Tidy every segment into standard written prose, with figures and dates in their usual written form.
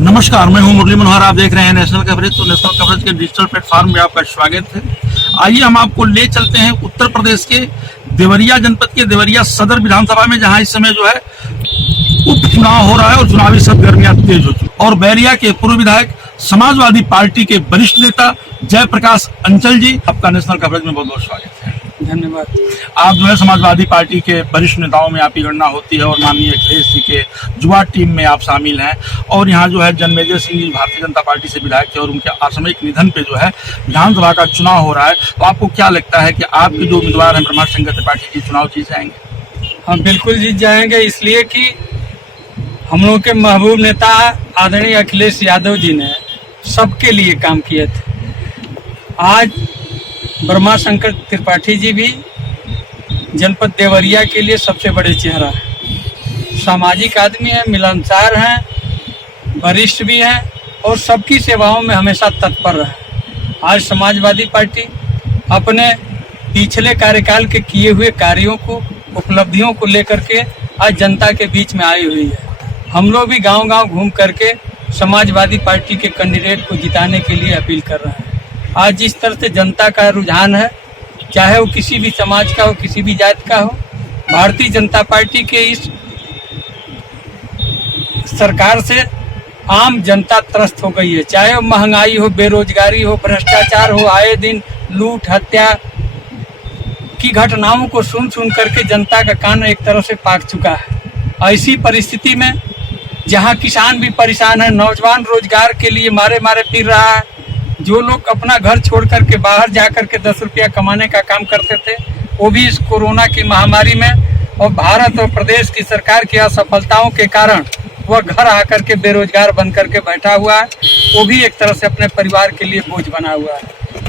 नमस्कार, मैं हूं मुरली मनोहर। आप देख रहे हैं नेशनल कवरेज। तो नेशनल कवरेज के डिजिटल प्लेटफॉर्म में आपका स्वागत है। आइए हम आपको ले चलते हैं उत्तर प्रदेश के देवरिया जनपद के देवरिया सदर विधानसभा में, जहां इस समय जो है उपचुनाव हो रहा है और चुनावी सरगर्मियां तेज हो चुकी। और बैरिया के पूर्व विधायक समाजवादी पार्टी के वरिष्ठ नेता जयप्रकाश अंचल जी, आपका नेशनल कवरेज में बहुत बहुत स्वागत है। धन्यवाद। आप जो है समाजवादी पार्टी के वरिष्ठ नेताओं में आपकी गणना होती है और माननीय अखिलेश जी के युवा टीम में आप शामिल हैं। और यहाँ जो है जन्मेजय सिंह जी भारतीय जनता पार्टी से विधायक थे और उनके असामयिक निधन पे जो है विधानसभा का चुनाव हो रहा है। तो आपको क्या लगता है कि आपके जो उम्मीदवार हैं ब्रह्मा शंकर पार्टी के चुनाव जीत जाएंगे? हम बिल्कुल जीत जाएंगे, इसलिए कि हम लोग के महबूब नेता आदरणीय अखिलेश यादव जी ने सबके लिए काम किए थे। आज ब्रह्मा शंकर त्रिपाठी जी भी जनपद देवरिया के लिए सबसे बड़े चेहरा है। सामाजिक आदमी हैं, मिलनसार हैं, वरिष्ठ भी हैं और सबकी सेवाओं में हमेशा तत्पर रहे। आज समाजवादी पार्टी अपने पिछले कार्यकाल के किए हुए कार्यों को, उपलब्धियों को लेकर के आज जनता के बीच में आई हुई है। हम लोग भी गांव-गांव घूम करके समाजवादी पार्टी के कैंडिडेट को जिताने के लिए अपील कर रहे हैं। आज जिस तरह से जनता का रुझान है, चाहे वो किसी भी समाज का हो, किसी भी जात का हो, भारतीय जनता पार्टी के इस सरकार से आम जनता त्रस्त हो गई है। चाहे वो महंगाई हो, बेरोजगारी हो, भ्रष्टाचार हो, आए दिन लूट हत्या की घटनाओं को सुन सुन करके जनता का कान एक तरह से पाक चुका है। ऐसी परिस्थिति में जहां किसान भी परेशान है, नौजवान रोजगार के लिए मारे मारे फिर रहा है, जो लोग अपना घर छोड़ करके बाहर जा करके 10 रुपया कमाने का काम करते थे, वो भी इस कोरोना की महामारी में और भारत और प्रदेश की सरकार की असफलताओं के कारण वह घर आकर के बेरोजगार बन करके बैठा हुआ है। वो भी एक तरह से अपने परिवार के लिए बोझ बना हुआ है।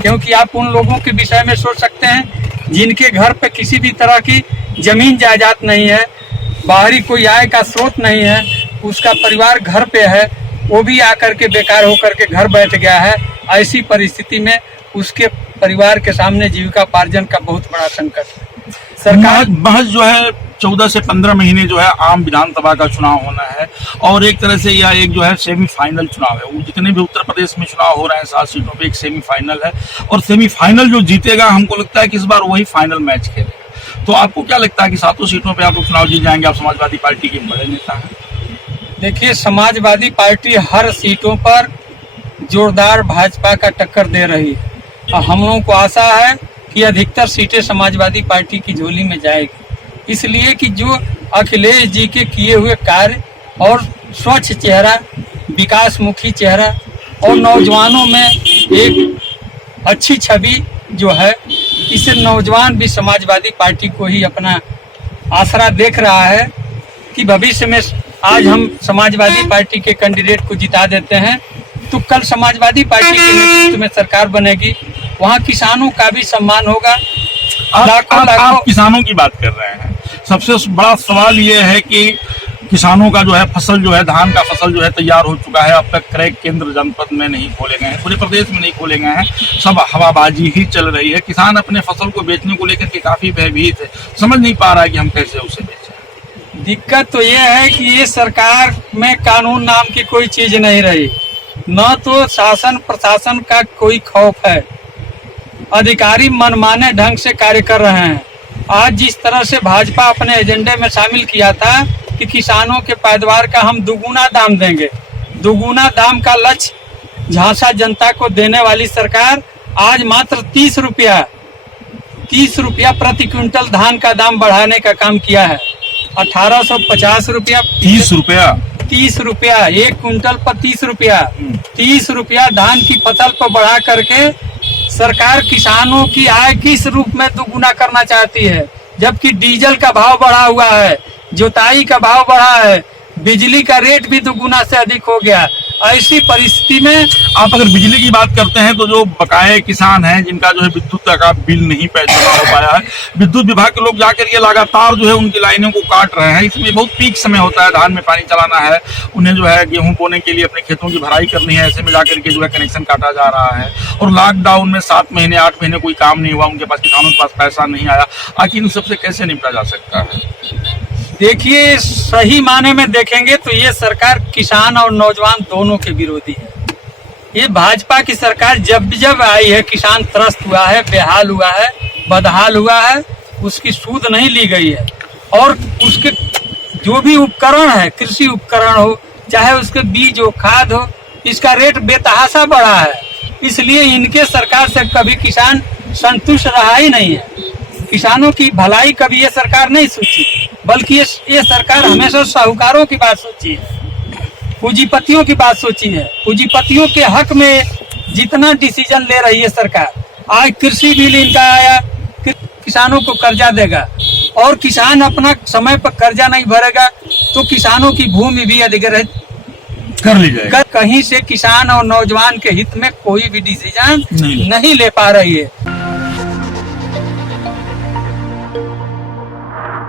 क्योंकि आप उन लोगों के विषय में सोच सकते हैं जिनके घर पे किसी भी तरह की जमीन जायदाद नहीं है, बाहरी कोई आय का स्रोत नहीं है, उसका परिवार घर पे है, वो भी आकर के बेकार होकर के घर बैठ गया है। ऐसी परिस्थिति में उसके परिवार के सामने जीविकापार्जन का बहुत बड़ा संकट है। सरकार महज जो है 14 से 15 महीने जो है आम विधानसभा का चुनाव होना है और एक तरह से यह एक जो है सेमीफाइनल चुनाव है। वो जितने भी उत्तर प्रदेश में चुनाव हो रहे हैं 7 सीटों पे एक सेमीफाइनल है और सेमीफाइनल जो जीतेगा, हमको लगता है कि इस बार वही फाइनल मैच खेलेगा। तो आपको क्या लगता है कि 7 सीटों पे आप लोग चुनाव जीत जाएंगे? आप समाजवादी पार्टी के बड़े नेता हैं। देखिए, समाजवादी पार्टी हर सीटों पर जोरदार भाजपा का टक्कर दे रही है और हम लोगों को आशा है कि अधिकतर सीटें समाजवादी पार्टी की झोली में जाएगी। इसलिए कि जो अखिलेश जी के किए हुए कार्य और स्वच्छ चेहरा, विकासमुखी चेहरा और नौजवानों में एक अच्छी छवि जो है, इसे नौजवान भी समाजवादी पार्टी को ही अपना आसरा देख रहा है कि भविष्य में आज हम समाजवादी पार्टी के कैंडिडेट को जिता देते हैं तो कल समाजवादी पार्टी के नेतृत्व में सरकार बनेगी, वहाँ किसानों का भी सम्मान होगा। आप किसानों की बात कर रहे हैं। सबसे बड़ा सवाल ये है कि किसानों का जो है फसल जो है, धान का फसल जो है तैयार हो चुका है। अब तक क्रय केंद्र जनपद में नहीं खोले गए हैं, पूरे प्रदेश में नहीं खोले गए हैं, सब हवाबाजी ही चल रही है। किसान अपने फसल को बेचने को लेकर के काफी भयभीत है, समझ नहीं पा रहा है कि हम कैसे उसे बेचें। दिक्कत तो यह है कि ये सरकार में कानून नाम की कोई चीज नहीं रही, न तो शासन प्रशासन का कोई खौफ है। अधिकारी मनमाने ढंग से कार्य कर रहे हैं। आज जिस तरह से भाजपा अपने एजेंडे में शामिल किया था कि किसानों के पैदावार का हम दुगुना दाम देंगे, दुगुना दाम का लक्ष्य झांसा जनता को देने वाली सरकार आज मात्र 30 रुपया प्रति क्विंटल धान का दाम बढ़ाने का काम किया है। 1850 रुपया 30 रुपया 1 क्विंटल पर 30 रुपया धान की फसल पर बढ़ा करके सरकार किसानों की आय किस रूप में दुगुना करना चाहती है? जबकि डीजल का भाव बढ़ा हुआ है, जोताई का भाव बढ़ा है, बिजली का रेट भी दुगुना से अधिक हो गया। ऐसी परिस्थिति में आप अगर बिजली की बात करते हैं तो जो बकाये किसान हैं, जिनका जो है विद्युत का बिल नहीं जमा हो पाया है, विद्युत विभाग के लोग जाकर के लगातार जो है उनकी लाइनों को काट रहे हैं। इसमें बहुत पीक समय होता है, धान में पानी चलाना है, उन्हें जो है गेहूं बोने के लिए अपने खेतों की भराई करनी है, ऐसे में जाकर के जो है कनेक्शन काटा जा रहा है। और लॉकडाउन में 7 महीने 8 महीने कोई काम नहीं हुआ, उनके पास, किसानों के पास पैसा नहीं आया। आखिर इन सबसे कैसे निपटा जा सकता है? देखिए, सही माने में देखेंगे तो ये सरकार किसान और नौजवान दोनों के विरोधी है। ये भाजपा की सरकार जब जब आई है, किसान त्रस्त हुआ है, बेहाल हुआ है, बदहाल हुआ है, उसकी सूद नहीं ली गई है। और उसके जो भी उपकरण है, कृषि उपकरण हो, चाहे उसके बीज हो, खाद हो, इसका रेट बेतहाशा बढ़ा है। इसलिए इनके सरकार से कभी किसान संतुष्ट रहा ही नहीं है। किसानों की भलाई कभी ये सरकार नहीं सोची, बल्कि ये सरकार हमेशा साहूकारों की बात सोची है, पूंजीपतियों की बात सोची है। पूंजीपतियों के हक में जितना डिसीजन ले रही है सरकार। आज कृषि बिल इनका आया, किसानों को कर्जा देगा, और किसान अपना समय पर कर्जा नहीं भरेगा तो किसानों की भूमि भी अधिग्रहित कर ली जाएगी। कहीं से किसान और नौजवान के हित में कोई भी डिसीजन नहीं ले पा रही है।